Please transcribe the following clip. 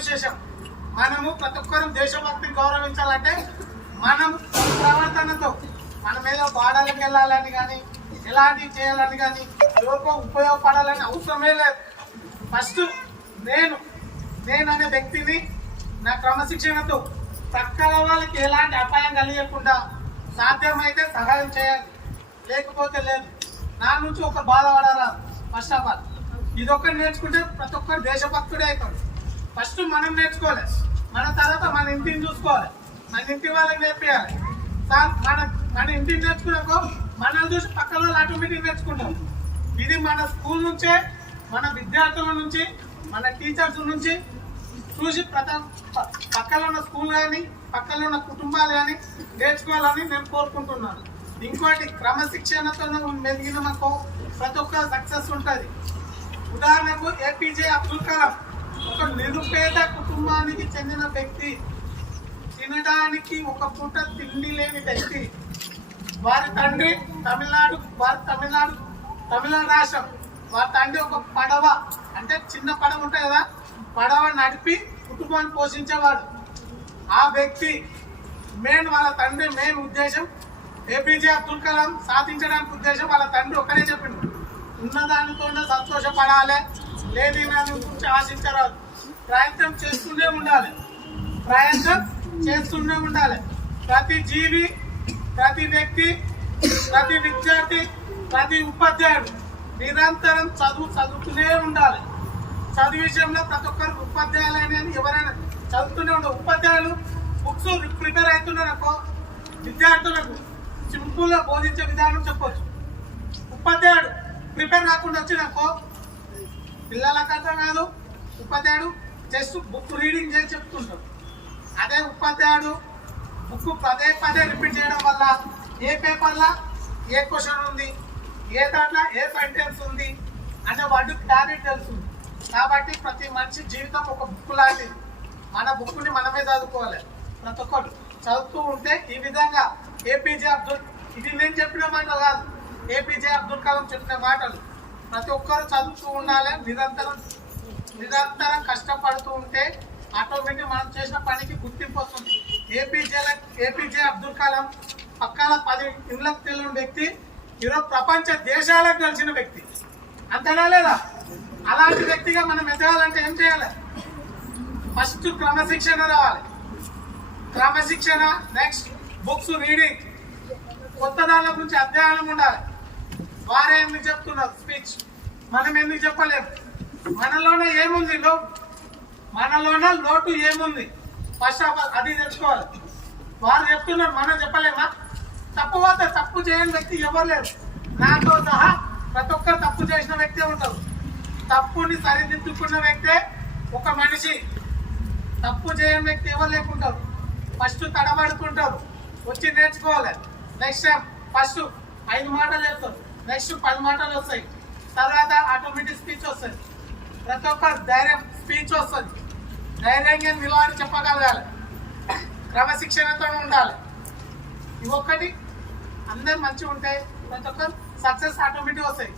విశేషం. మనము ప్రతి ఒక్కరు దేశభక్తిని గౌరవించాలంటే మనం ప్రవర్తనతో మనం ఏదో బాడలకు వెళ్ళాలని కానీ ఎలాంటివి చేయాలని కానీ ఎవరికో ఉపయోగపడాలని అవసరమే లేదు. ఫస్ట్ నేను అనే వ్యక్తిని నా క్రమశిక్షణతో పక్కన వాళ్ళకి ఎలాంటి అపాయం కలిగకుండా సాధ్యమైతే సహాయం చేయాలి, లేకపోతే లేదు. నా నుంచి ఒక బాధపడాలి. ఫస్ట్ ఆఫ్ ఆల్ ఇదొక్కటి నేర్చుకుంటే ప్రతి ఒక్కరు దేశభక్తుడే అవుతాడు. ఫస్ట్ మనం నేర్చుకోవాలి, మన తర్వాత మన ఇంటిని చూసుకోవాలి, మన ఇంటి వాళ్ళకి నేర్పించాలి. మన ఇంటిని నేర్చుకున్నాకో మనల్ని చూసి పక్కన వాళ్ళు ఆటోమేటిక్ నేర్చుకుంటాం. ఇది మన స్కూల్ నుంచే, మన విద్యార్థుల నుంచి, మన టీచర్స్ నుంచి చూసి పక్కన ఉన్న స్కూల్ కానీ పక్కన ఉన్న కుటుంబాలు కానీ నేర్చుకోవాలని నేను కోరుకుంటున్నాను. ఇంకోటి, క్రమశిక్షణతో మెదిగిన మనకు ప్రతి ఒక్క సక్సెస్ ఉంటుంది. ఉదాహరణకు ఏపీజే అబ్దుల్ కలాం ఒక నిరుపేద కుటుంబానికి చెందిన వ్యక్తి, తినడానికి ఒక పూట తిండి లేని వ్యక్తి. వారి తండ్రి తమిళనాడు రాష్ట్రం. వారి తండ్రి ఒక పడవ, అంటే చిన్న పడవ ఉంటాయి కదా, పడవ నడిపి కుటుంబాన్ని పోషించేవాడు. ఆ వ్యక్తి వాళ్ళ తండ్రి ఉద్దేశం ఏపీజే అబ్దుల్ కలాం సాధించడానికి ఉద్దేశం వాళ్ళ తండ్రి ఒక్కరే చెప్పిండు, ఉన్నదానితోనే సంతోషపడాలి, లేని దాని గురించి ఆశించరాదు, ప్రయత్నం చేస్తూనే ఉండాలి. ప్రతి జీవి, ప్రతి వ్యక్తి, ప్రతి విద్యార్థి, ప్రతి ఉపాధ్యాయుడు నిరంతరం చదువుతూనే ఉండాలి. చదువు విషయంలో ప్రతి ఒక్కరు ఉపాధ్యాయులైన ఎవరైనా చదువుతూనే ఉండాలి. ఉపాధ్యాయులు బుక్స్ ప్రిపేర్ అవుతున్నారనుకో విద్యార్థులకు సింపుల్గా బోధించే విధానం చెప్పవచ్చు. ఉపాధ్యాయుడు ప్రిపేర్ కాకుండా వచ్చిననుకో పిల్లలకు అర్థం కాదు. ఉపాధ్యాయుడు జస్ట్ బుక్ రీడింగ్ చేసి చెప్తుంటాడు. అదే ఉపాధ్యాయుడు బుక్ పదే రిపీట్ చేయడం వల్ల ఏ పేపర్లో ఏ క్వశ్చన్ ఉంది, ఏ దాంట్లో ఏ సెంటెన్స్ ఉంది అంటే వాటికి డైరెక్ట్ తెలుస్తుంది. కాబట్టి ప్రతి మనిషి జీవితం ఒక బుక్ లాంటిది. మన బుక్ని మనమే చదువుకోవాలి. ప్రతి ఒక్కరు చదువుతూ ఉంటే ఈ విధంగా ఇది నేను చెప్పిన మాటలు కాదు, ఏపీజే అబ్దుల్ కలాం చెప్పిన మాటలు. ప్రతి ఒక్కరు చదువుతూ ఉండాలి, నిరంతరం కష్టపడుతూ ఉంటే ఆటోమేటిక్ మనం చేసిన పనికి గుర్తింపు వస్తుంది. ఏపీజే అబ్దుల్ కలాం పక్కన 10 ఇండ్లకు తెలియని వ్యక్తి, ఈరోజు ప్రపంచ దేశాలకు తెలిసిన వ్యక్తి. అంతేనా లేదా? అలాంటి వ్యక్తిగా మనం ఎదగాలంటే ఏం చేయాలి? ఫస్ట్ క్రమశిక్షణ రావాలి. క్రమశిక్షణ, నెక్స్ట్ బుక్స్ రీడింగ్, కొత్త దాని గురించి అధ్యయనం ఉండాలి. వారే ఎందుకు చెప్తున్నారు స్పీచ్, మనం ఎందుకు చెప్పలేము? మనలోనే ఏముంది మనలోనే లోటు ఏముంది ఫస్ట్ ఆఫ్ ఆల్ అది తెలుసుకోవాలి. వారు చెప్తున్నారు, మనం చెప్పలేమా? తప్పు చేయని వ్యక్తి ఎవరు లేరు. నాతో సహా ప్రతి ఒక్కరు తప్పు చేసిన వ్యక్తే ఉంటారు. తప్పుని సరిదిద్దుకున్న వ్యక్తే ఒక మనిషి. తప్పు చేయని వ్యక్తి ఎవరు లేకుంటారు. ఫస్ట్ తడబడుకుంటారు, వచ్చి నేర్చుకోవాలి. నెక్స్ట్ టైం ఫస్ట్ 5 మాటలు చెప్తారు, నెక్స్ట్ 10 మాటలు వస్తాయి, తర్వాత ఆటోమేటిక్ స్పీచ్ వస్తుంది. ప్రతి ఒక్కరు ధైర్యం స్పీచ్ వస్తుంది. ధైర్యంగా నిలబడి చెప్పగలగాలి, క్రమశిక్షణతో ఉండాలి. ఇవొక్కటి అందరు మంచిగా ఉంటాయి, ప్రతి ఒక్కరు సక్సెస్ ఆటోమేటిక్ వస్తాయి.